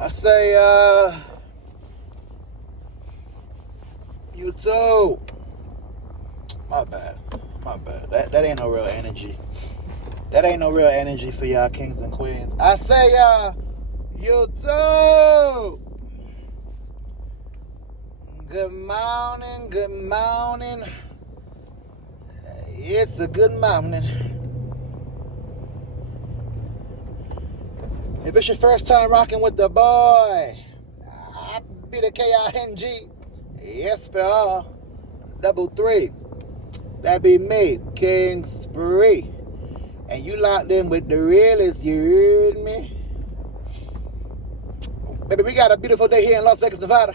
I say, you too. My bad. That ain't no real energy. That ain't no real energy for y'all kings and queens. I say, you too. Good morning. It's a good morning. If it's your first time rocking with the boy, I be the KING. Yes, pal. 3. That be me, King Spree. And you locked in with the realest, you heard me? Baby, we got a beautiful day here in Las Vegas, Nevada.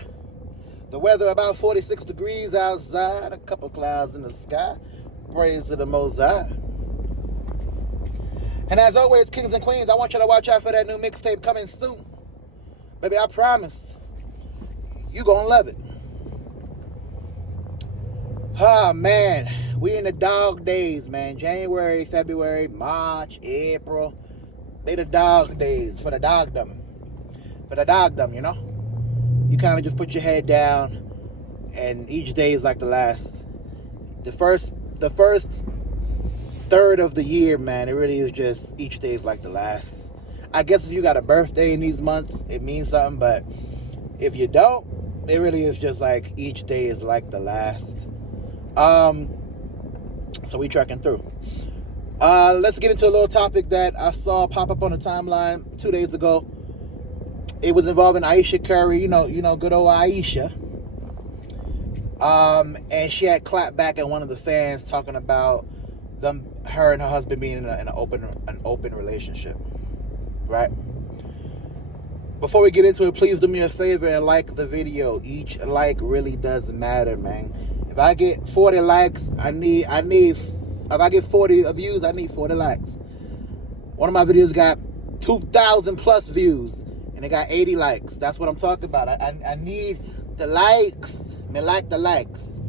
The weather about 46 degrees outside, a couple clouds in the sky. Praise to the Most High. And as always, kings and queens, I want you to watch out for that new mixtape coming soon. Baby, I promise, you gonna love it. Ah, man, we in the dog days, man. January, February, March, April. They the dog days for the dogdom. For the dogdom, you know? You kind of just put your head down, and each day is like the last. The first third of the year, man, it really is just each day is like the last. I guess if you got a birthday in these months, it means something, but if you don't, it really is just like each day is like the last. So we trekking through. Let's get into a little topic that I saw pop up on the timeline 2 days ago. It was involving Ayesha Curry, you know, good old Ayesha. And she had clapped back at one of the fans talking about her and her husband being in an open relationship, right? Before we get into it, please do me a favor and like the video. Each like really does matter, man. If I get 40 likes, if I get 40 views, I need 40 likes. One of my videos got 2,000 plus views, and it got 80 likes. That's what I'm talking about. I need the likes. Me like the likes.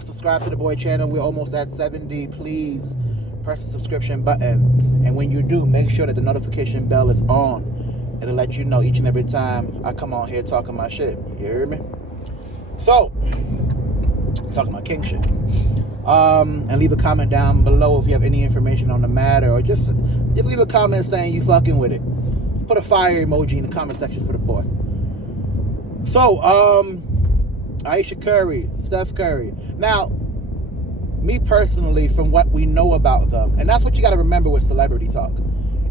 Subscribe to the boy channel. We're almost at 70. Please press the subscription button. And when you do, make sure that the notification bell is on. It'll let you know each and every time I come on here talking my shit. You hear me? So, talking about king shit. And leave a comment down below if you have any information on the matter, or just leave a comment saying you fucking with it. Put a fire emoji in the comment section for the boy. So, Ayesha Curry, Steph Curry. Now, me personally, from what we know about them, and that's what you got to remember with celebrity talk,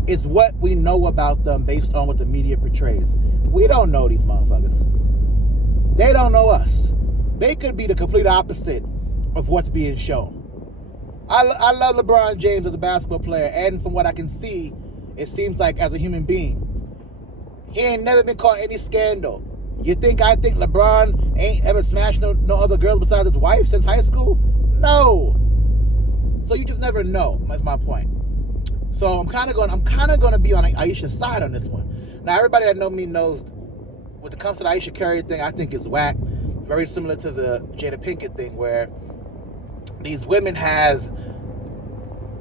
is what we know about them based on what the media portrays. We don't know these motherfuckers. They don't know us. They could be the complete opposite of what's being shown. I love LeBron James as a basketball player, and from what I can see, it seems like as a human being, he ain't never been caught any scandal. I think LeBron ain't ever smashed no other girl besides his wife since high school? No. So you just never know. That's my point. So I'm kind of going to be on Ayesha's side on this one. Now everybody that know me knows when it comes to the Ayesha Curry thing, I think is whack. Very similar to the Jada Pinkett thing, where these women have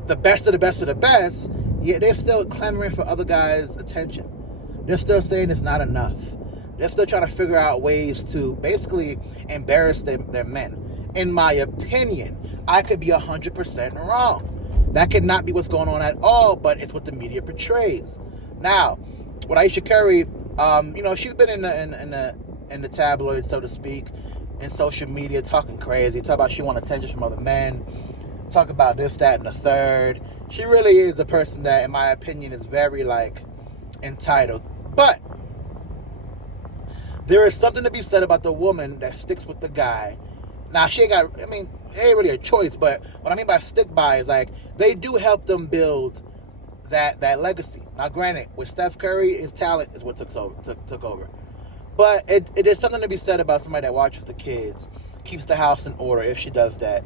the best of the best of the best, yet they're still clamoring for other guys' attention. They're still saying it's not enough. They're still trying to figure out ways to basically embarrass their men. In my opinion, I could be 100% wrong. That could not be what's going on at all, but it's what the media portrays. Now, with Ayesha Curry, she's been in the tabloids, so to speak, in social media, talking crazy, talk about she want attention from other men, talk about this, that, and the third. She really is a person that, in my opinion, is very, entitled. But there is something to be said about the woman that sticks with the guy. Now, it ain't really a choice, but what I mean by stick by is, they do help them build that legacy. Now, granted, with Steph Curry, his talent is what took over. But it is something to be said about somebody that watches the kids, keeps the house in order if she does that,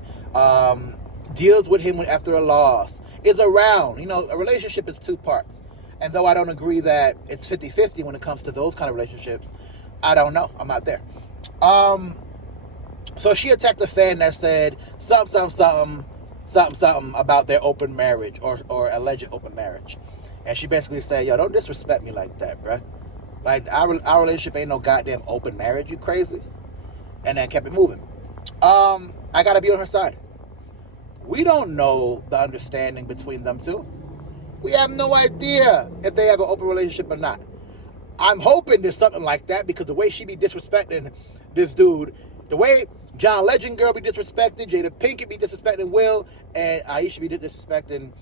deals with him after a loss, is around. A relationship is two parts. And though I don't agree that it's 50-50 when it comes to those kind of relationships, I don't know. I'm not there. So she attacked a fan that said something about their open marriage or alleged open marriage. And she basically said, yo, don't disrespect me like that, bruh. Like, our relationship ain't no goddamn open marriage. You crazy? And then kept it moving. I gotta be on her side. We don't know the understanding between them two. We have no idea if they have an open relationship or not. I'm hoping there's something like that, because the way she be disrespecting this dude, the way John Legend girl be disrespecting, Jada Pinkett be disrespecting Will, and Ayesha be disrespecting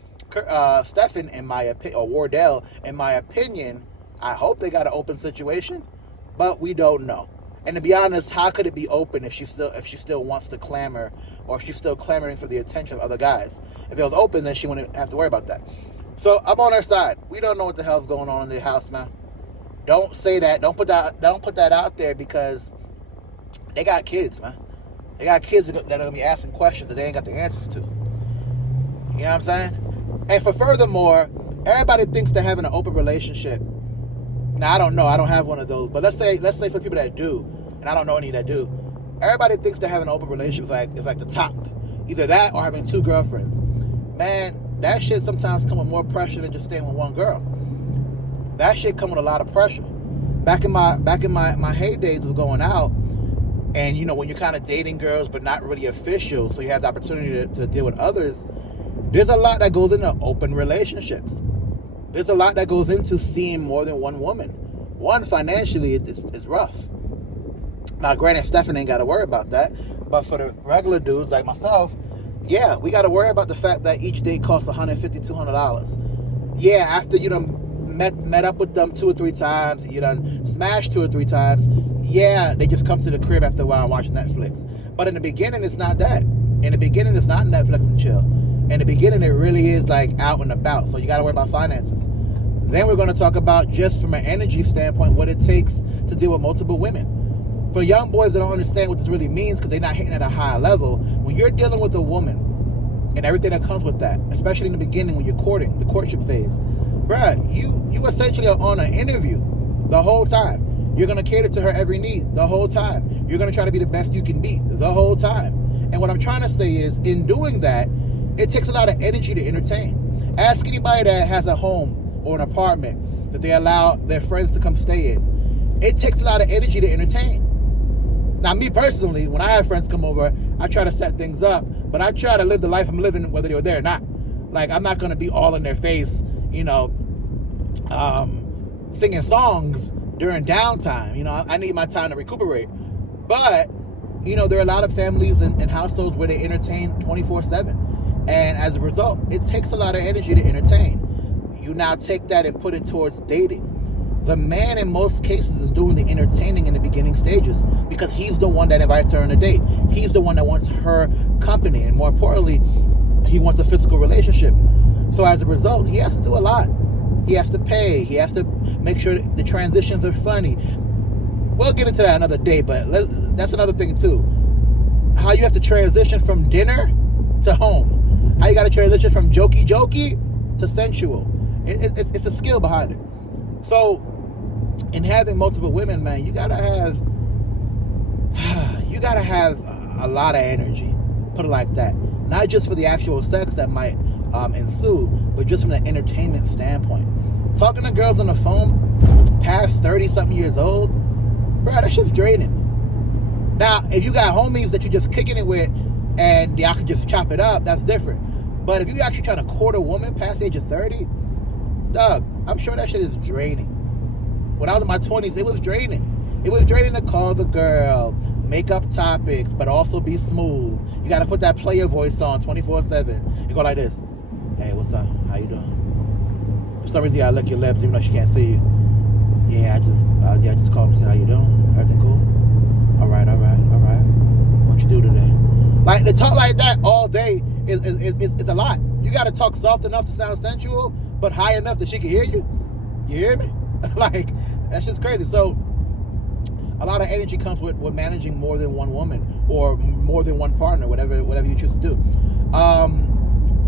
Stephen, in my opinion, or Wardell, in my opinion. I hope they got an open situation, but we don't know. And to be honest, how could it be open if she still wants to clamor, or if she's still clamoring for the attention of other guys? If it was open, then she wouldn't have to worry about that. So I'm on her side. We don't know what the hell's going on in the house, man. Don't say that. Don't put that out there, because they got kids, man. They got kids that are gonna be asking questions that they ain't got the answers to. You know what I'm saying? And furthermore, everybody thinks they're having an open relationship. Now, I don't know. I don't have one of those. But let's say for the people that do, and I don't know any that do, everybody thinks they're having an open relationship is like the top. Either that or having two girlfriends. Man, that shit sometimes come with more pressure than just staying with one girl. That shit come with a lot of pressure. Back in my heydays of going out, and you know, when you're kind of dating girls but not really official, so you have the opportunity to deal with others, there's a lot that goes into open relationships. There's a lot that goes into seeing more than one woman. One, financially, it's rough. Now, granted, Stephanie ain't got to worry about that, but for the regular dudes like myself, yeah, we got to worry about the fact that each date costs $150, $200. Yeah, after you done met up with them 2 or 3 times, you done smashed 2 or 3 times, yeah, they just come to the crib after a while and watch Netflix. But in the beginning, it's not that. In the beginning, it's not Netflix and chill. In the beginning, it really is like out and about. So you got to worry about finances. Then we're going to talk about, just from an energy standpoint, what it takes to deal with multiple women. For young boys that don't understand what this really means, because they're not hitting at a high level, when you're dealing with a woman and everything that comes with that, especially in the beginning when you're courting, the courtship phase, bruh, you essentially are on an interview the whole time. You're going to cater to her every need the whole time. You're going to try to be the best you can be the whole time. And what I'm trying to say is, in doing that, it takes a lot of energy to entertain. Ask anybody that has a home or an apartment that they allow their friends to come stay in. It takes a lot of energy to entertain. Now, me personally, when I have friends come over, I try to set things up, but I try to live the life I'm living whether they're there or not. Like, I'm not going to be all in their face, you know, singing songs during downtime. You know, I need my time to recuperate. But, you know, there are a lot of families and households where they entertain 24/7. And as a result, it takes a lot of energy to entertain. You now take that and put it towards dating. The man in most cases is doing the entertaining in the beginning stages, because he's the one that invites her on a date. He's the one that wants her company. And more importantly, he wants a physical relationship. So as a result, he has to do a lot. He has to pay. He has to make sure the transitions are funny. We'll get into that another day, but that's another thing too. How you have to transition from dinner to home. How you got to transition from jokey to sensual. It's a skill behind it. So, in having multiple women, man, you gotta have a lot of energy. Put it like that. Not just for the actual sex that might ensue, but just from the entertainment standpoint. Talking to girls on the phone past 30-something years old, bro, that shit's draining. Now, if you got homies that you're just kicking it with and y'all can just chop it up, that's different. But if you actually trying to court a woman past the age of 30, dog, I'm sure that shit is draining. When I was in my 20s, it was draining. It was draining to call the girl, make up topics, but also be smooth. You got to put that player voice on 24/7. You go like this. Hey, what's up? How you doing? For some reason, you got to lick your lips even though she can't see you. Yeah, I just called and said, how you doing? Everything cool? All right. What you do today? Like, to talk like that all day is a lot. You got to talk soft enough to sound sensual, but high enough that she can hear you. You hear me? Like, that's just crazy. So, a lot of energy comes with managing more than one woman or more than one partner, whatever you choose to do.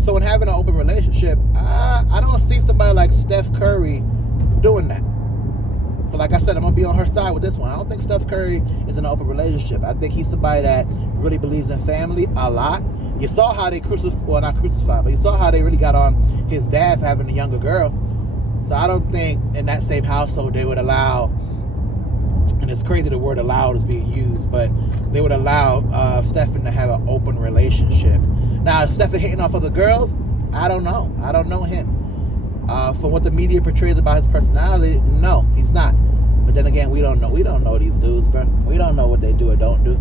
So, in having an open relationship, I don't see somebody like Steph Curry doing that. So, like I said, I'm going to be on her side with this one. I don't think Steph Curry is in an open relationship. I think he's somebody that really believes in family a lot. You saw how they not crucified, but you saw how they really got on his dad for having a younger girl. So I don't think in that same household they would allow, and it's crazy the word allowed is being used, but they would allow Stephen to have an open relationship. Now, is Stephen hitting off other girls? I don't know. I don't know him. From what the media portrays about his personality, no, he's not. But then again, we don't know. We don't know these dudes, bro. We don't know what they do or don't do.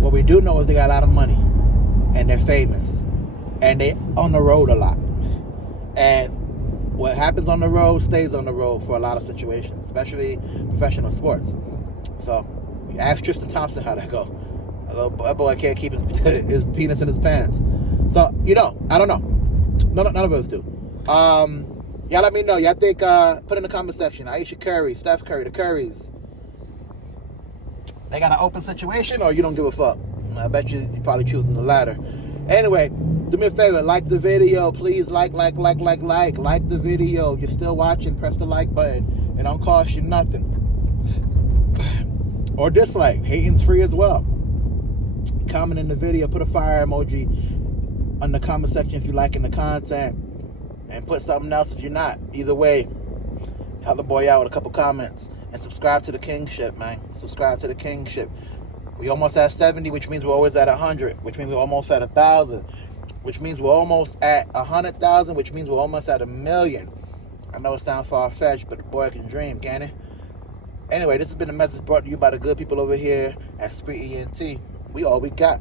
What we do know is they got a lot of money, and they're famous, and they on the road a lot. And what happens on the road stays on the road for a lot of situations, especially professional sports. So, ask Tristan Thompson how that go. That boy can't keep his penis in his pants. So, I don't know. None of us do. Y'all let me know. Y'all think, put in the comment section, Ayesha Curry, Steph Curry, the Currys, they got an open situation, or you don't give a fuck? I bet you're probably choosing the latter. Anyway, do me a favor, like the video. Please like the video. You're still watching, press the like button. It don't cost you nothing. Or dislike. Hating's free as well. Comment in the video, put a fire emoji on the comment section if you're liking the content, and put something else if you're not. Either way, help the boy out with a couple comments. And subscribe to the kingship, man. Subscribe to the kingship. We almost at 70, which means we're always at 100, which means we're almost at 1,000, which means we're almost at 100,000, which means we're almost at 1,000,000. I know it sounds far-fetched, but the boy can dream, can it? Anyway, this has been a message brought to you by the good people over here at Spree ENT. We all we got.